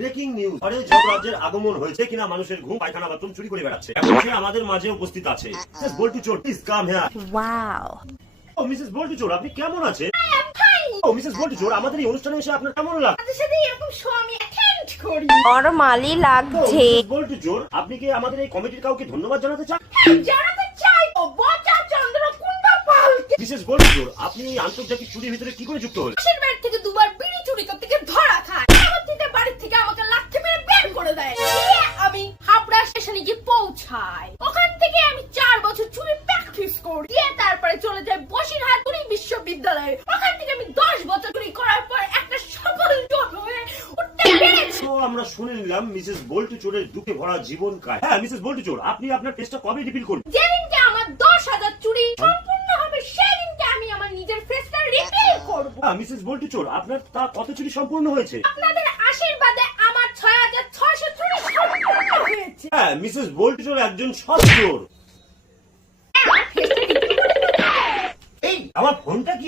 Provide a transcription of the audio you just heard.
Breaking news, আরে যমরাজ্যের আগমন হয়েছে কিনা মানুষের ঘুম পায়খানা বাথরুম চুরি করে বেড়াচ্ছে, এখন সে আমাদের মাঝে উপস্থিত আছে। মিসেস বল্টু চোর, প্লিজ কাম হিয়ার। Wow. ও মিসেস বল্টু চোর, আপনি কেমন আছেন? ও মিসেস বল্টু চোর, আমাদের এই অনুষ্ঠানে এসে আপনার কেমন লাগে? তাদের সাথে এরকম শো আমি অ্যাটেন্ড করি। নরমালি ও লাগছে। মিসেস বল্টু চোর, আপনি কি আমাদের এই কমিটির কাউকে ধন্যবাদ জানাতে চান? জানাতে চাই বচা চন্দ্রকুন্ডা পালকে মিসেস বল্টু চোর, আপনি এই আন্তর্জাতিক চুরির ভিতরে কি করে যুক্ত হলেন? পাশের বাড়ি থেকে দুবার বিড়ি চুরি করতে গিয়ে ধরা খায়। পরবর্তীতে বাড়ি থেকে আমাকে লাথি মেরে বের করে দেয়। দিয়ে আমি হাবড়া স্টেশনে গিয়ে পৌঁছাই। ওখান থেকে আমি 4 বছর চুরি প্র্যাকটিস করি। দিয়ে তারপরে চলে যাই বসিরহাট চুরি বিশ্ববিদ্যালয়ে। ওখান থেকে আমি 10 বছর চুরি করার পর একটা সফল চোর হয়ে উঠতে পেরেছি। তো আমরা শুনে নিলাম মিসেস বল্টু চোরের দুঃখে ভরা জীবন কায়। হ্যাঁ মিসেস বল্টু চোর, আপনি আপনার টেস্টটা কবে রিপিল করবেন? যেদিনকে আমার 10,000 চুরি সম্পূর্ণ হবে সেদিনকে আমি আমার নিজের ফেসটা রিপিল করব। হ্যাঁ মিসেস বল্টু চোর, আপনার তা কত চুরি সম্পূর্ণ হয়েছে? আপনাদের আশীর্বাদে আমার 6,600 চুরি সম্পূর্ণ হয়েছে। হ্যাঁ মিসেস বল্টু চোর একজন সৎ চোর। এই আমার ফোনটা কি?